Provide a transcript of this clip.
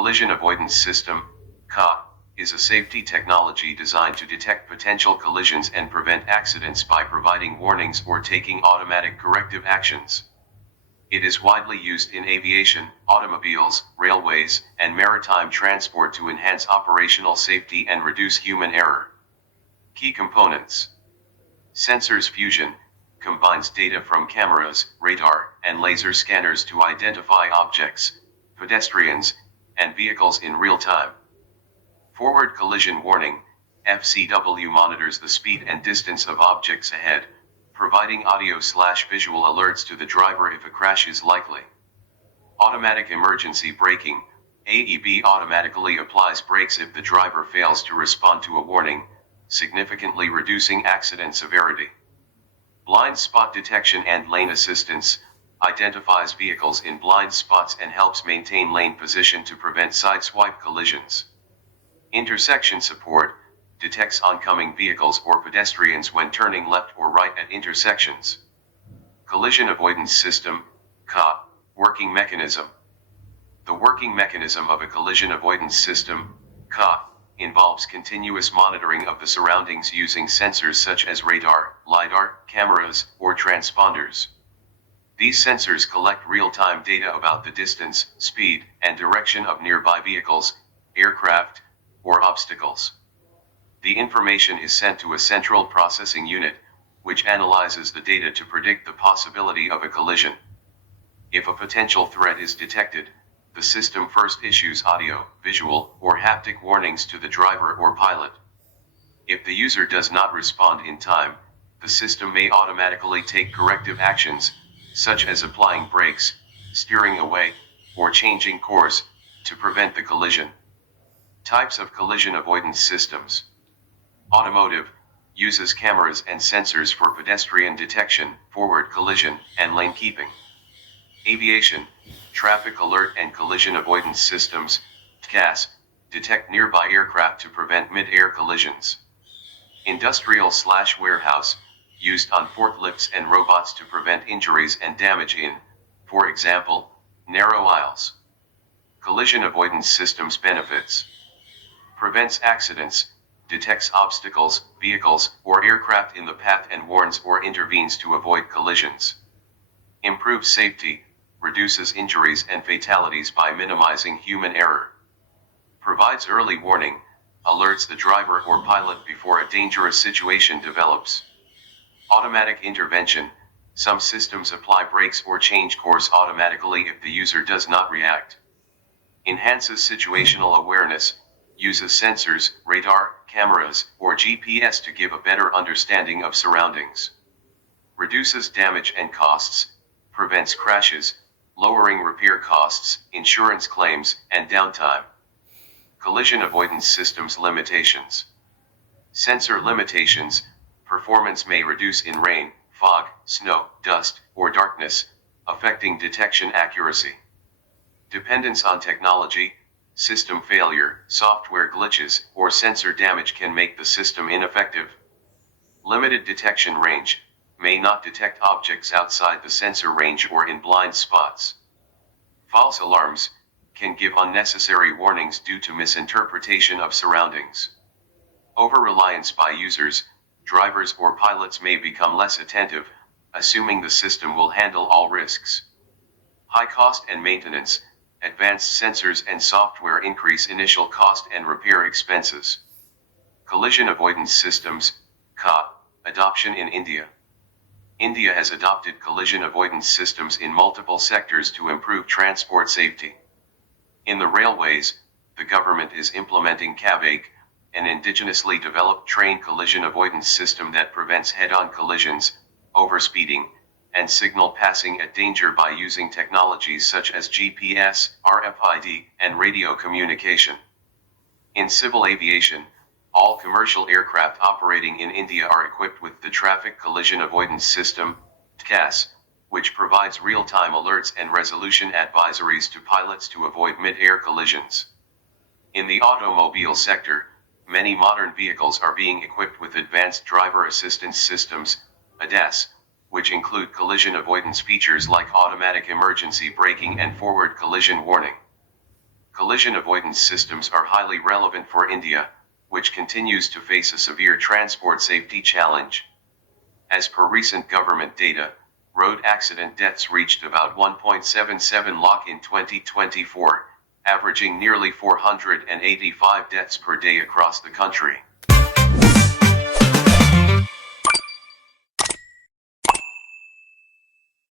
Collision Avoidance System, CA, is a safety technology designed to detect potential collisions and prevent accidents by providing warnings or taking automatic corrective actions. It is widely used in aviation, automobiles, railways, and maritime transport to enhance operational safety and reduce human error. Key components. Sensors fusion combines data from cameras, radar, and laser scanners to identify objects, pedestrians, and vehicles in real time. Forward collision warning, FCW monitors the speed and distance of objects ahead, providing audio/visual alerts to the driver if a crash is likely. Automatic emergency braking, AEB automatically applies brakes if the driver fails to respond to a warning, significantly reducing accident severity. Blind spot detection and lane assistance, identifies vehicles in blind spots and helps maintain lane position to prevent sideswipe collisions. Intersection support, detects oncoming vehicles or pedestrians when turning left or right at intersections. Collision Avoidance System, CA, working mechanism. The working mechanism of a collision avoidance system, CA, involves continuous monitoring of the surroundings using sensors such as radar, LiDAR, cameras, or transponders. These sensors collect real-time data about the distance, speed, and direction of nearby vehicles, aircraft, or obstacles. The information is sent to a central processing unit, which analyzes the data to predict the possibility of a collision. If a potential threat is detected, the system first issues audio, visual, or haptic warnings to the driver or pilot. If the user does not respond in time, the system may automatically take corrective actions, such as applying brakes, steering away, or changing course, to prevent the collision. Types of collision avoidance systems. Automotive, uses cameras and sensors for pedestrian detection, forward collision, and lane keeping. Aviation, traffic alert and collision avoidance systems, TCAS, detect nearby aircraft to prevent mid-air collisions. Industrial/warehouse, used on forklifts and robots to prevent injuries and damage in, for example, narrow aisles. Collision avoidance systems benefits. Prevents accidents, detects obstacles, vehicles, or aircraft in the path and warns or intervenes to avoid collisions. Improves safety, reduces injuries and fatalities by minimizing human error. Provides early warning, alerts the driver or pilot before a dangerous situation develops. Automatic intervention, some systems apply brakes or change course automatically if the user does not react. Enhances situational awareness, uses sensors, radar, cameras, or GPS to give a better understanding of surroundings. Reduces damage and costs, prevents crashes, lowering repair costs, insurance claims, and downtime. Collision avoidance systems limitations. Sensor limitations, performance may reduce in rain, fog, snow, dust, or darkness, affecting detection accuracy. Dependence on technology, system failure, software glitches, or sensor damage can make the system ineffective. Limited detection range, may not detect objects outside the sensor range or in blind spots. False alarms, can give unnecessary warnings due to misinterpretation of surroundings. Over-reliance by users, drivers or pilots may become less attentive, assuming the system will handle all risks. High cost and maintenance, advanced sensors and software increase initial cost and repair expenses. Collision avoidance systems, CA, adoption in India. India has adopted collision avoidance systems in multiple sectors to improve transport safety. In the railways, the government is implementing CAVAC, an indigenously developed train collision avoidance system that prevents head-on collisions, overspeeding, and signal passing at danger by using technologies such as GPS, RFID, and radio communication. In civil aviation, all commercial aircraft operating in India are equipped with the Traffic Collision Avoidance System, TCAS, which provides real-time alerts and resolution advisories to pilots to avoid mid-air collisions. In the automobile sector, many modern vehicles are being equipped with advanced driver assistance systems, ADAS, which include collision avoidance features like automatic emergency braking and forward collision warning. Collision avoidance systems are highly relevant for India, which continues to face a severe transport safety challenge. As per recent government data, road accident deaths reached about 1.77 lakh in 2024, averaging nearly 485 deaths per day across the country.